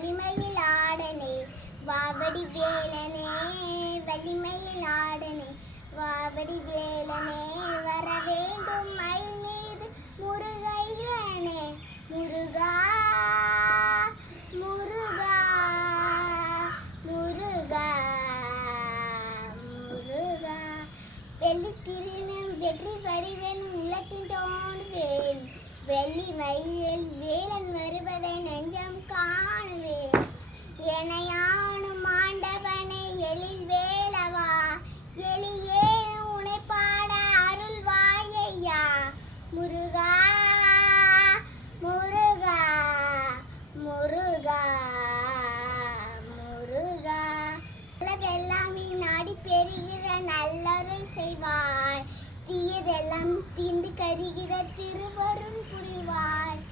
வலிமையில் ஆடனே வாவடி வேலனே வலிமையில் ஆடனே வாவடி வேலனே வர வேண்டும் மை மீது முருகையனே முருகா முருகா முருகா முருகா. வெள்ளி வெற்றி வடிவன் உள்ளத்தின் தோன்றுவேன். வெள்ளி மயில் வேல் நல்லருள் செய்வாய். தீயதெல்லாம் தீந்து கருகிற திருவருள் புரிவாய்.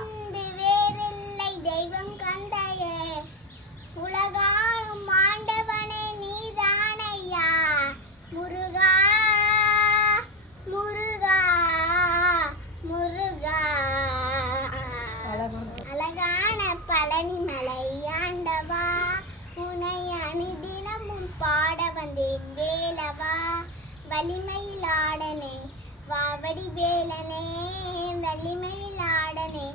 இன்று வேறில்லை தெய்வம் கந்தையே. உலகாளும் ஆண்டவனே நீதானையா. முருகா முருகா முருகா. அழகான பழனி வலிமையிலாடனே வாவடி வேலனே வலிமையிலாடனே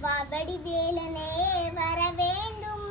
வாவடி வேலனே வர வேண்டும்